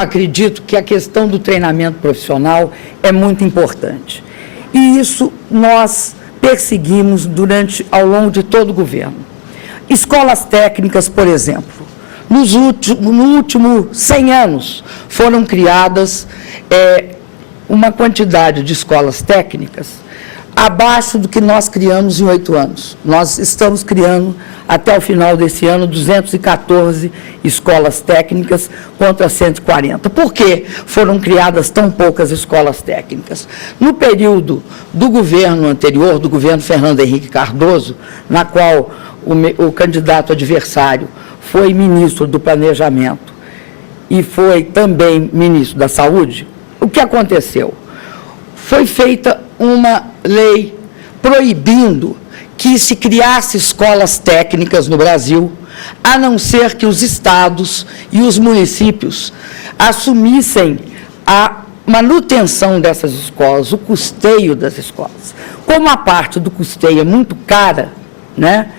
Acredito que a questão do treinamento profissional é muito importante. E isso nós perseguimos ao longo de todo o governo. Escolas técnicas, por exemplo, no último 100 anos foram criadas uma quantidade de escolas técnicas abaixo do que nós criamos em 8 anos. Nós estamos criando, até o final desse ano, 214 escolas técnicas contra 140. Por que foram criadas tão poucas escolas técnicas? No período do governo anterior, do governo Fernando Henrique Cardoso, na qual o candidato adversário foi ministro do Planejamento e foi também ministro da Saúde, o que aconteceu? Foi feita uma lei proibindo que se criasse escolas técnicas no Brasil, a não ser que os estados e os municípios assumissem a manutenção dessas escolas, o custeio das escolas. Como a parte do custeio é muito cara, né,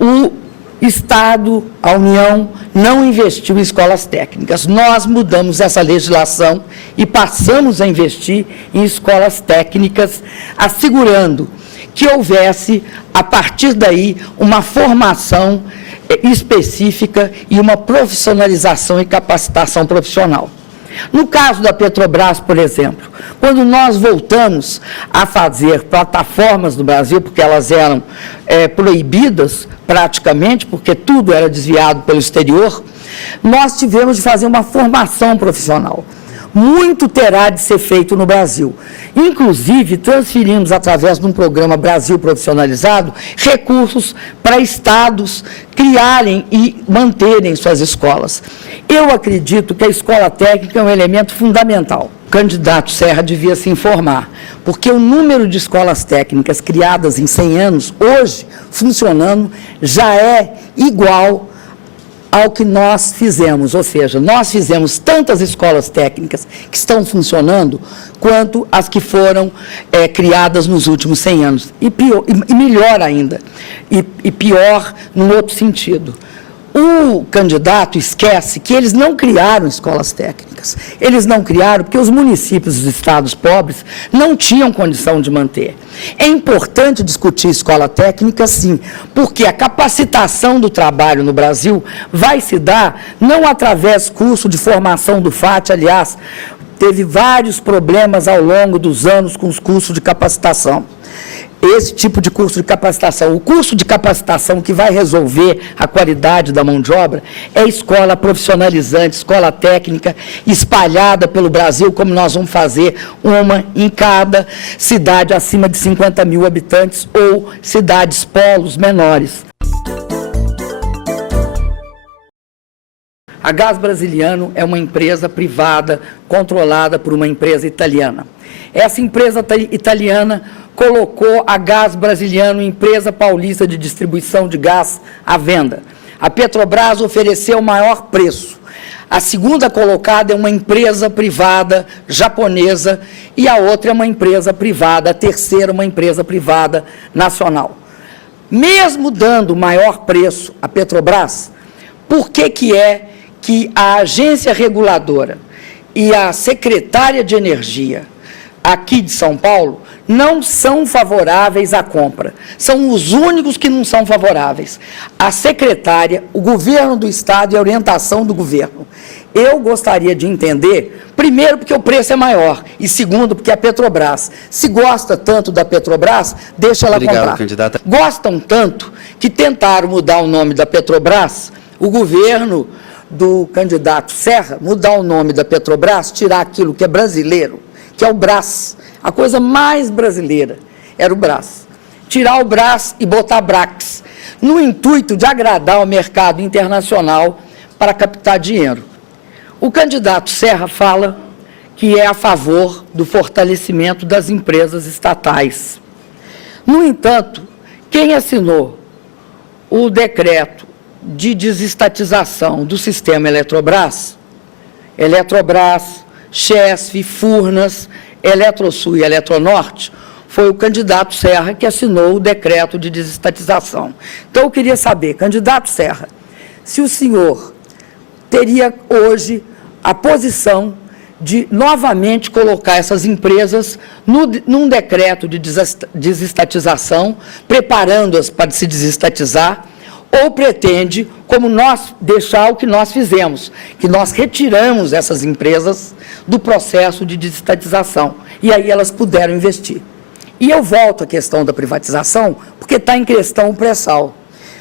o Estado, a União, não investiu em escolas técnicas. Nós mudamos essa legislação e passamos a investir em escolas técnicas, assegurando que houvesse, a partir daí, uma formação específica e uma profissionalização e capacitação profissional. No caso da Petrobras, por exemplo, quando nós voltamos a fazer plataformas no Brasil, porque elas eram proibidas praticamente, porque tudo era desviado pelo exterior, nós tivemos de fazer uma formação profissional. Muito terá de ser feito no Brasil. Inclusive, transferimos, através de um programa Brasil Profissionalizado, recursos para estados criarem e manterem suas escolas. Eu acredito que a escola técnica é um elemento fundamental. O candidato Serra devia se informar, porque o número de escolas técnicas criadas em 100 anos, hoje, funcionando, já é igual ao que nós fizemos, ou seja, nós fizemos tantas escolas técnicas que estão funcionando, quanto as que foram criadas nos últimos 100 anos. E melhor ainda, e pior num outro sentido. O candidato esquece que eles não criaram escolas técnicas. Eles não criaram porque os municípios dos estados pobres não tinham condição de manter. É importante discutir escola técnica, sim, porque a capacitação do trabalho no Brasil vai se dar não através do curso de formação do FAT, aliás, teve vários problemas ao longo dos anos com os cursos de capacitação. Esse tipo de curso de capacitação, o curso de capacitação que vai resolver a qualidade da mão de obra é escola profissionalizante, escola técnica espalhada pelo Brasil, como nós vamos fazer uma em cada cidade acima de 50 mil habitantes ou cidades polos menores. A Gás Brasiliano é uma empresa privada controlada por uma empresa italiana. Essa empresa italiana colocou a Gás Brasiliano, empresa paulista de distribuição de gás, à venda. A Petrobras ofereceu o maior preço. A segunda colocada é uma empresa privada japonesa e a outra é uma empresa privada, a terceira uma empresa privada nacional. Mesmo dando o maior preço à Petrobras, por que é que a agência reguladora e a secretária de Energia aqui de São Paulo não são favoráveis à compra? São os únicos que não são favoráveis. A secretária, o governo do Estado e a orientação do governo. Eu gostaria de entender, primeiro, porque o preço é maior, e segundo, porque a Petrobras, se gosta tanto da Petrobras, deixa ela comprar. Candidata. Gostam tanto que tentaram mudar o nome da Petrobras, o governo do candidato Serra, mudar o nome da Petrobras, tirar aquilo que é brasileiro, que é o Brás. A coisa mais brasileira era o Brás. Tirar o Brás e botar Brax, no intuito de agradar o mercado internacional para captar dinheiro. O candidato Serra fala que é a favor do fortalecimento das empresas estatais. No entanto, quem assinou o decreto de desestatização do sistema Eletrobras, Chesf, Furnas, Eletrosul e Eletronorte, foi o candidato Serra que assinou o decreto de desestatização. Então, eu queria saber, candidato Serra, se o senhor teria hoje a posição de novamente colocar essas empresas num decreto de desestatização, preparando-as para se desestatizar, ou pretende, como nós, deixar o que nós fizemos, que nós retiramos essas empresas do processo de desestatização, e aí elas puderam investir. E eu volto à questão da privatização, porque está em questão o pré-sal.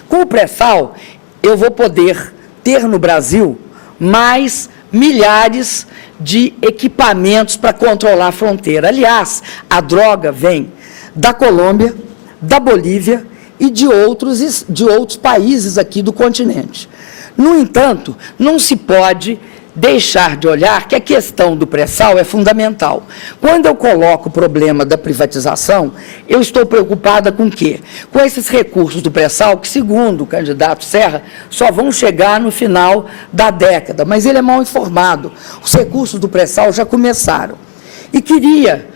Com o pré-sal, eu vou poder ter no Brasil mais milhares de equipamentos para controlar a fronteira. Aliás, a droga vem da Colômbia, da Bolívia e de outros países aqui do continente. No entanto, não se pode deixar de olhar que a questão do pré-sal é fundamental. Quando eu coloco o problema da privatização, eu estou preocupada com o quê? Com esses recursos do pré-sal, que, segundo o candidato Serra, só vão chegar no final da década, mas ele é mal informado. Os recursos do pré-sal já começaram. E queria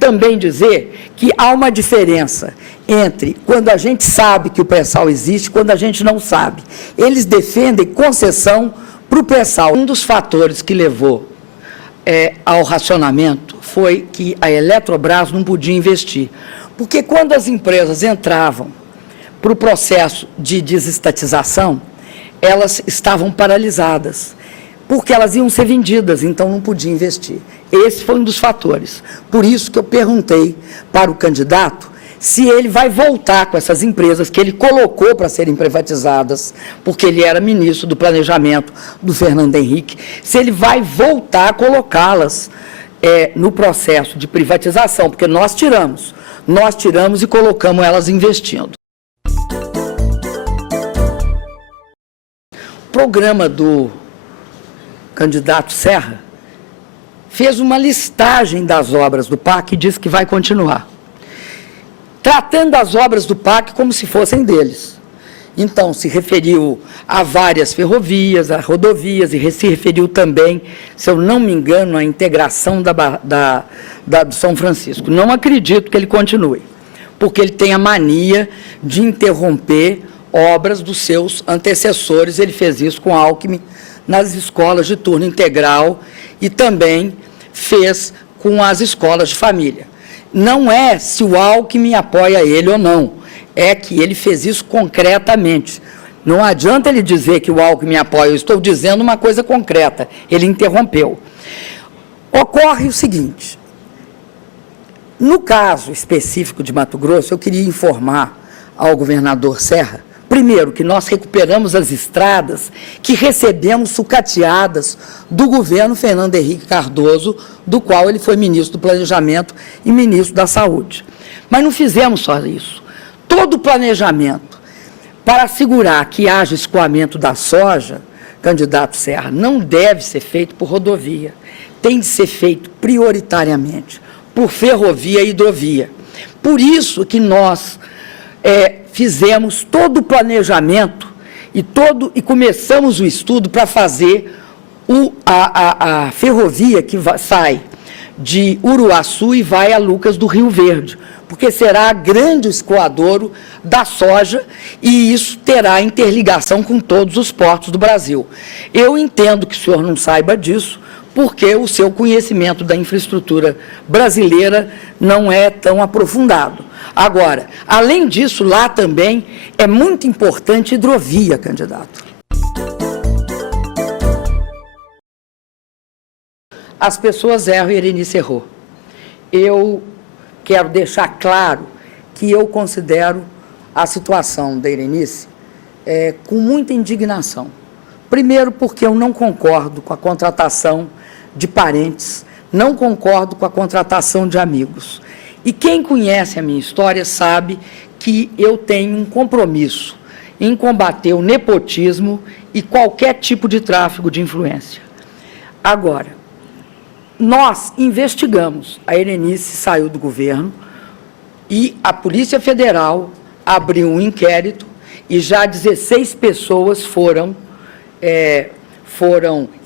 também dizer que há uma diferença entre quando a gente sabe que o pré-sal existe e quando a gente não sabe. Eles defendem concessão para o pré-sal. Um dos fatores que levou ao racionamento foi que a Eletrobras não podia investir. Porque quando as empresas entravam para o processo de desestatização, elas estavam paralisadas, porque elas iam ser vendidas, então não podia investir. Esse foi um dos fatores. Por isso que eu perguntei para o candidato se ele vai voltar com essas empresas que ele colocou para serem privatizadas, porque ele era ministro do Planejamento do Fernando Henrique, se ele vai voltar a colocá-las no processo de privatização, porque nós tiramos e colocamos elas investindo. O programa do candidato Serra fez uma listagem das obras do PAC e disse que vai continuar, tratando as obras do PAC como se fossem deles. Então, se referiu a várias ferrovias, a rodovias, e se referiu também, se eu não me engano, à integração do São Francisco. Não acredito que ele continue, porque ele tem a mania de interromper obras dos seus antecessores. Ele fez isso com Alckmin nas escolas de turno integral e também fez com as escolas de família. Não é se o Alckmin apoia ele ou não, é que ele fez isso concretamente. Não adianta ele dizer que o Alckmin apoia, eu estou dizendo uma coisa concreta, ele interrompeu. Ocorre o seguinte, no caso específico de Mato Grosso, eu queria informar ao governador Serra, primeiro, que nós recuperamos as estradas que recebemos sucateadas do governo Fernando Henrique Cardoso, do qual ele foi ministro do Planejamento e ministro da Saúde. Mas não fizemos só isso. Todo o planejamento para assegurar que haja escoamento da soja, candidato Serra, não deve ser feito por rodovia. Tem de ser feito prioritariamente por ferrovia e hidrovia. Por isso que nós fizemos todo o planejamento e começamos o estudo para fazer a ferrovia que sai de Uruaçu e vai a Lucas do Rio Verde, porque será grande escoadouro da soja e isso terá interligação com todos os portos do Brasil. Eu entendo que o senhor não saiba disso, porque o seu conhecimento da infraestrutura brasileira não é tão aprofundado. Agora, além disso, lá também é muito importante hidrovia, candidato. As pessoas erram e Erenice errou. Eu quero deixar claro que eu considero a situação da Erenice com muita indignação. Primeiro, porque eu não concordo com a contratação de parentes, não concordo com a contratação de amigos. E quem conhece a minha história sabe que eu tenho um compromisso em combater o nepotismo e qualquer tipo de tráfico de influência. Agora, nós investigamos, a Erenice saiu do governo e a Polícia Federal abriu um inquérito e já 16 pessoas foram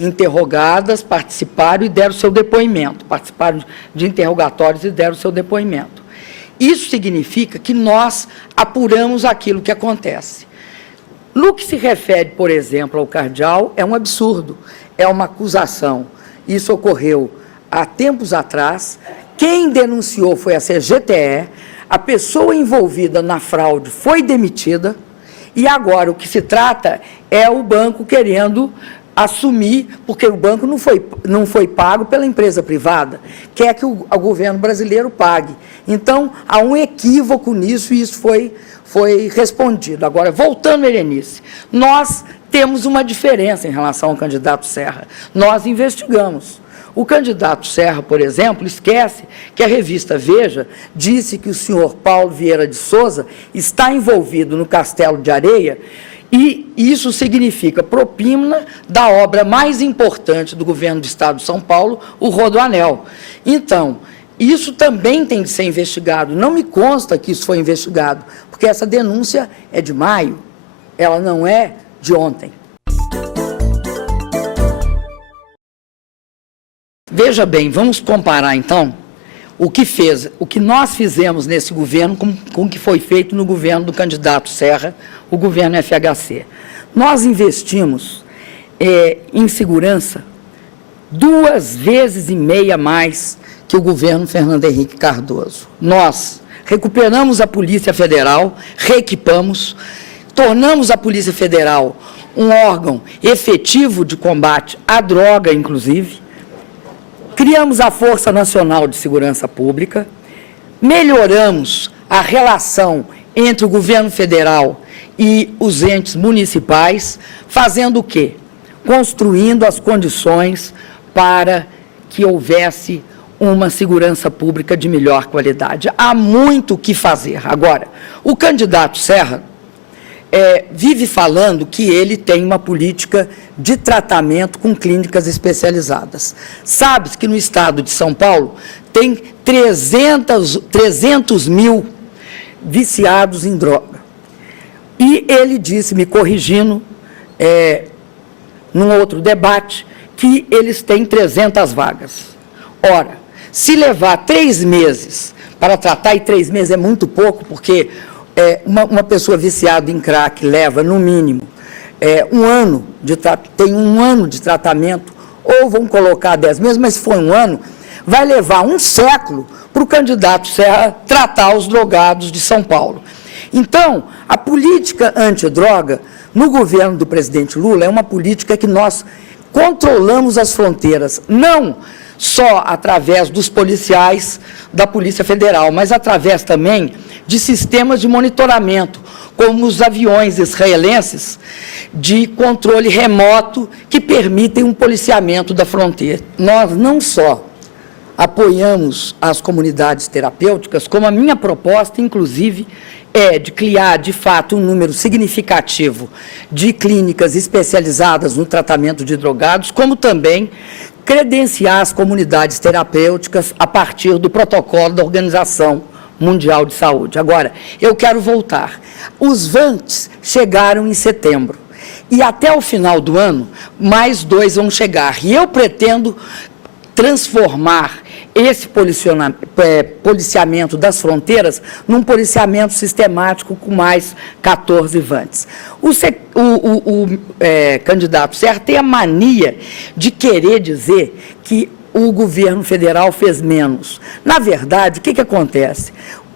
interrogadas, participaram e deram seu depoimento, participaram de interrogatórios e deram seu depoimento. Isso significa que nós apuramos aquilo que acontece. No que se refere, por exemplo, ao cardeal, é um absurdo, é uma acusação. Isso ocorreu há tempos atrás. Quem denunciou foi a CGTE, a pessoa envolvida na fraude foi demitida, e agora o que se trata é o banco querendo assumir, porque o banco não foi pago pela empresa privada, quer que o governo brasileiro pague. Então, há um equívoco nisso e isso foi respondido. Agora, voltando, Helenice, nós temos uma diferença em relação ao candidato Serra. Nós investigamos. O candidato Serra, por exemplo, esquece que a revista Veja disse que o senhor Paulo Vieira de Souza está envolvido no Castelo de Areia, e isso significa propina da obra mais importante do governo do Estado de São Paulo, o Rodoanel. Então, isso também tem de ser investigado. Não me consta que isso foi investigado, porque essa denúncia é de maio, ela não é de ontem. Veja bem, vamos comparar, então, o que nós fizemos nesse governo com o que foi feito no governo do candidato Serra, o governo FHC. Nós investimos em segurança 2,5 vezes mais que o governo Fernando Henrique Cardoso. Nós recuperamos a Polícia Federal, reequipamos, tornamos a Polícia Federal um órgão efetivo de combate à droga, inclusive. Criamos a Força Nacional de Segurança Pública, melhoramos a relação entre o governo federal e os entes municipais, fazendo o quê? Construindo as condições para que houvesse uma segurança pública de melhor qualidade. Há muito o que fazer. Agora, o candidato Serra vive falando que ele tem uma política de tratamento com clínicas especializadas. Sabe que no estado de São Paulo tem 300 mil viciados em droga. E ele disse, me corrigindo, num outro debate, que eles têm 300 vagas. Ora, se levar 3 meses para tratar, e 3 meses é muito pouco, porque uma pessoa viciada em crack leva, no mínimo, tem um ano de tratamento, ou vão colocar 10 meses, mas se for um ano, vai levar um século para o candidato Serra tratar os drogados de São Paulo. Então, a política antidroga no governo do presidente Lula é uma política que nós controlamos as fronteiras, não só através dos policiais da Polícia Federal, mas através também de sistemas de monitoramento, como os aviões israelenses de controle remoto que permitem um policiamento da fronteira. Nós não só apoiamos as comunidades terapêuticas, como a minha proposta, inclusive, é de criar, de fato, um número significativo de clínicas especializadas no tratamento de drogados, como também credenciar as comunidades terapêuticas a partir do protocolo da Organização Mundial de Saúde. Agora, eu quero voltar. Os VANTs chegaram em setembro e até o final do ano, mais 2 vão chegar. E eu pretendo transformar esse policiamento das fronteiras num policiamento sistemático com mais 14 VANTs. O candidato Serra tem a mania de querer dizer que o governo federal fez menos. Na verdade, o que acontece?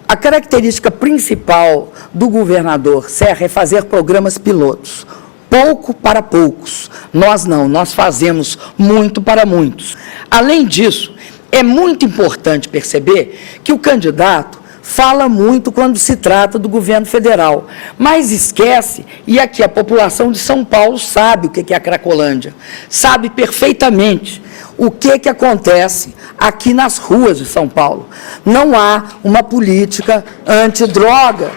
A característica principal do governador Serra é fazer programas pilotos. Pouco para poucos. Nós não, nós fazemos muito para muitos. Além disso, é muito importante perceber que o candidato fala muito quando se trata do governo federal, mas esquece, e aqui a população de São Paulo sabe o que é a Cracolândia, sabe perfeitamente o que acontece aqui nas ruas de São Paulo. Não há uma política antidroga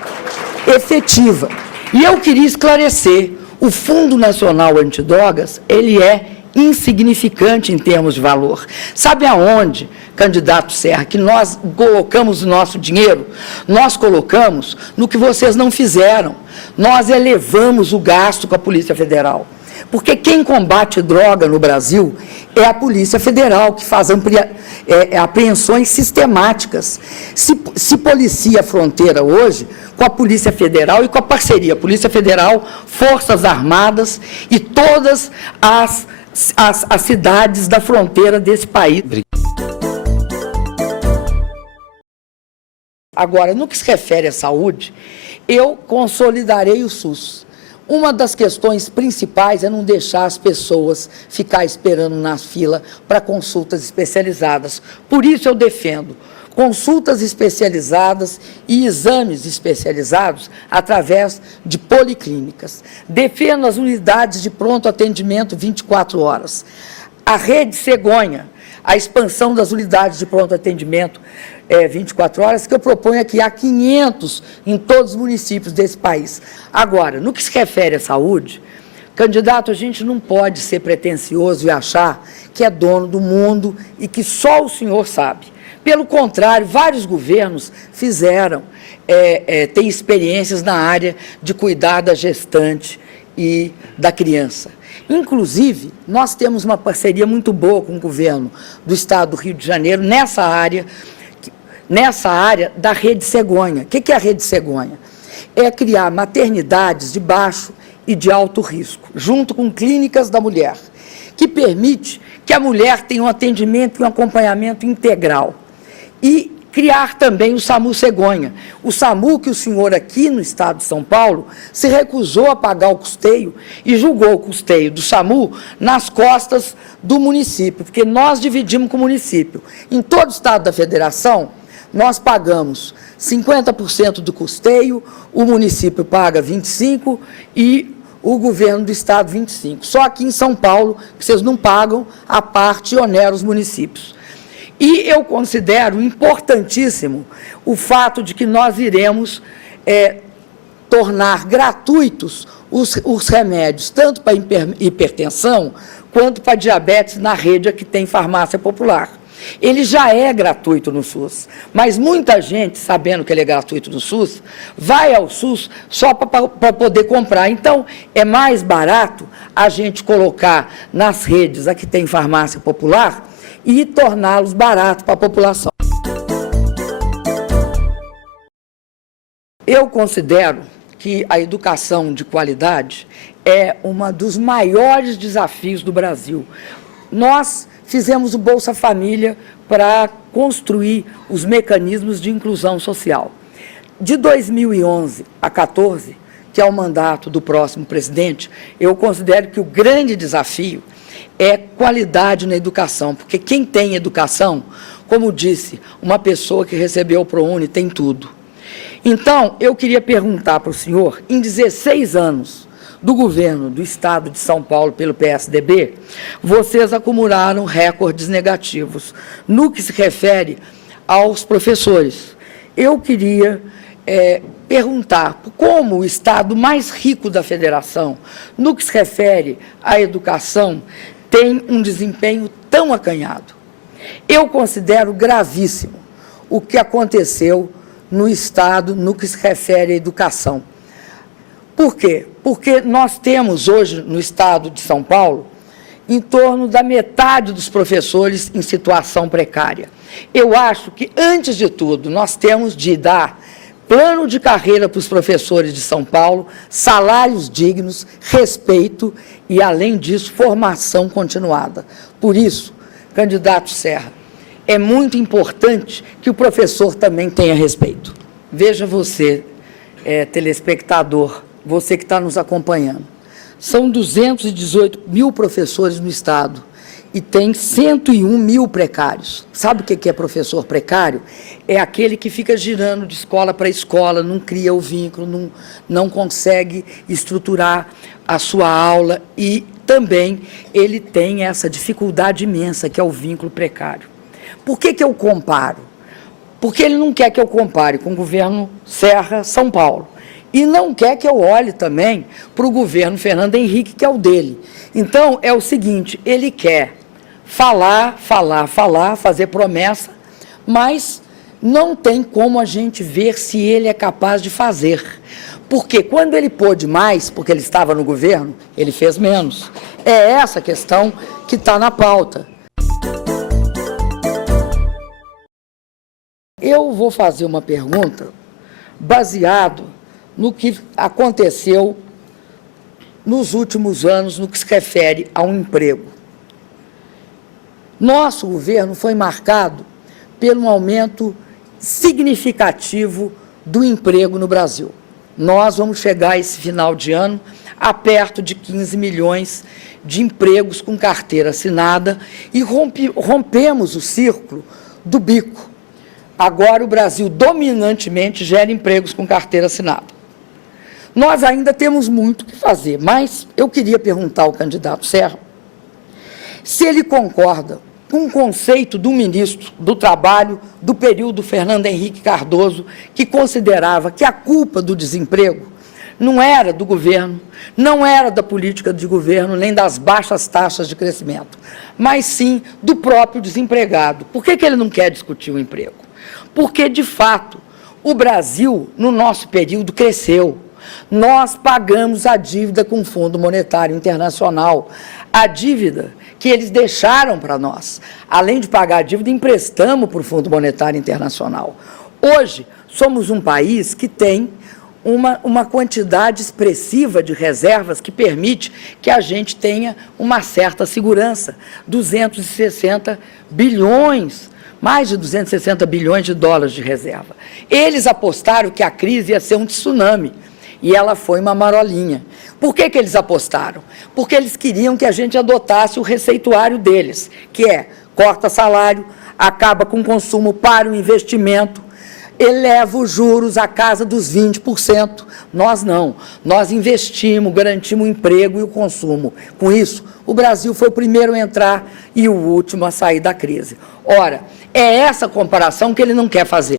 efetiva. E eu queria esclarecer, o Fundo Nacional Antidrogas, ele é insignificante em termos de valor. Sabe aonde, candidato Serra, que nós colocamos o nosso dinheiro? Nós colocamos no que vocês não fizeram. Nós elevamos o gasto com a Polícia Federal. Porque quem combate droga no Brasil é a Polícia Federal, que faz apreensões sistemáticas. Se policia a fronteira hoje com a Polícia Federal e com a parceria Polícia Federal, Forças Armadas e todas as cidades da fronteira desse país. Agora, no que se refere à saúde, eu consolidarei o SUS. Uma das questões principais é não deixar as pessoas ficar esperando na fila para consultas especializadas. Por isso eu defendo consultas especializadas e exames especializados através de policlínicas. Defendo as unidades de pronto atendimento 24 horas. A rede cegonha, a expansão das unidades de pronto atendimento 24 horas, que eu proponho aqui, há 500 em todos os municípios desse país. Agora, no que se refere à saúde, candidato, a gente não pode ser pretensioso e achar que é dono do mundo e que só o senhor sabe. Pelo contrário, vários governos têm experiências na área de cuidar da gestante e da criança. Inclusive, nós temos uma parceria muito boa com o governo do Estado do Rio de Janeiro nessa área da rede cegonha. O que é a rede cegonha? É criar maternidades de baixo e de alto risco, junto com clínicas da mulher, que permite que a mulher tenha um atendimento e um acompanhamento integral. E criar também o SAMU Cegonha. O SAMU que o senhor aqui no estado de São Paulo se recusou a pagar o custeio e julgou o custeio do SAMU nas costas do município, porque nós dividimos com o município. Em todo o estado da federação, nós pagamos 50% do custeio, o município paga 25% e o governo do estado 25%. Só aqui em São Paulo, que vocês não pagam a parte e oneram os municípios. E eu considero importantíssimo o fato de que nós iremos tornar gratuitos os remédios, tanto para hipertensão quanto para diabetes, na rede que tem farmácia popular. Ele já é gratuito no SUS, mas muita gente, sabendo que ele é gratuito no SUS, vai ao SUS só para poder comprar. Então, é mais barato a gente colocar nas redes a que tem farmácia popular e torná-los baratos para a população. Eu considero que a educação de qualidade é um dos maiores desafios do Brasil. Nós fizemos o Bolsa Família para construir os mecanismos de inclusão social. De 2011 a 2014, que é o mandato do próximo presidente, eu considero que o grande desafio é qualidade na educação, porque quem tem educação, como disse uma pessoa que recebeu o ProUni, tem tudo. Então, eu queria perguntar para o senhor, em 16 anos do governo do Estado de São Paulo pelo PSDB, vocês acumularam recordes negativos no que se refere aos professores. Eu queria perguntar como o Estado mais rico da Federação, no que se refere à educação, tem um desempenho tão acanhado. Eu considero gravíssimo o que aconteceu no Estado no que se refere à educação. Por quê? Porque nós temos hoje no Estado de São Paulo em torno da metade dos professores em situação precária. Eu acho que, antes de tudo, nós temos de dar plano de carreira para os professores de São Paulo, salários dignos, respeito e, além disso, formação continuada. Por isso, candidato Serra, é muito importante que o professor também tenha respeito. Veja você, telespectador, você que está nos acompanhando. São 218 mil professores no Estado e tem 101 mil precários. Sabe o que é professor precário? É aquele que fica girando de escola para escola, não cria o vínculo, não consegue estruturar a sua aula e também ele tem essa dificuldade imensa que é o vínculo precário. Por que eu comparo? Porque ele não quer que eu compare com o governo Serra, São Paulo. E não quer que eu olhe também para o governo Fernando Henrique, que é o dele. Então, é o seguinte, ele quer falar, fazer promessa, mas não tem como a gente ver se ele é capaz de fazer. Porque quando ele pôde mais, porque ele estava no governo, ele fez menos. É essa questão que está na pauta. Eu vou fazer uma pergunta baseado no que aconteceu nos últimos anos, no que se refere ao emprego. Nosso governo foi marcado pelo aumento significativo do emprego no Brasil. Nós vamos chegar esse final de ano a perto de 15 milhões de empregos com carteira assinada e rompemos o círculo do bico. Agora o Brasil dominantemente gera empregos com carteira assinada. Nós ainda temos muito o que fazer, mas eu queria perguntar ao candidato Serra se ele concorda com o conceito do ministro do Trabalho do período Fernando Henrique Cardoso, que considerava que a culpa do desemprego não era do governo, não era da política de governo, nem das baixas taxas de crescimento, mas sim do próprio desempregado. Por que ele não quer discutir o emprego? Porque, de fato, o Brasil, no nosso período, cresceu. Nós pagamos a dívida com o Fundo Monetário Internacional, a dívida que eles deixaram para nós. Além de pagar a dívida, emprestamos para o Fundo Monetário Internacional. Hoje, somos um país que tem uma quantidade expressiva de reservas que permite que a gente tenha uma certa segurança. 260 bilhões, mais de 260 bilhões de dólares de reserva. Eles apostaram que a crise ia ser um tsunami. E ela foi uma marolinha. Por que eles apostaram? Porque eles queriam que a gente adotasse o receituário deles, que é corta salário, acaba com o consumo para o investimento, eleva os juros à casa dos 20%. Nós não. Nós investimos, garantimos o emprego e o consumo. Com isso, o Brasil foi o primeiro a entrar e o último a sair da crise. Ora, é essa comparação que ele não quer fazer.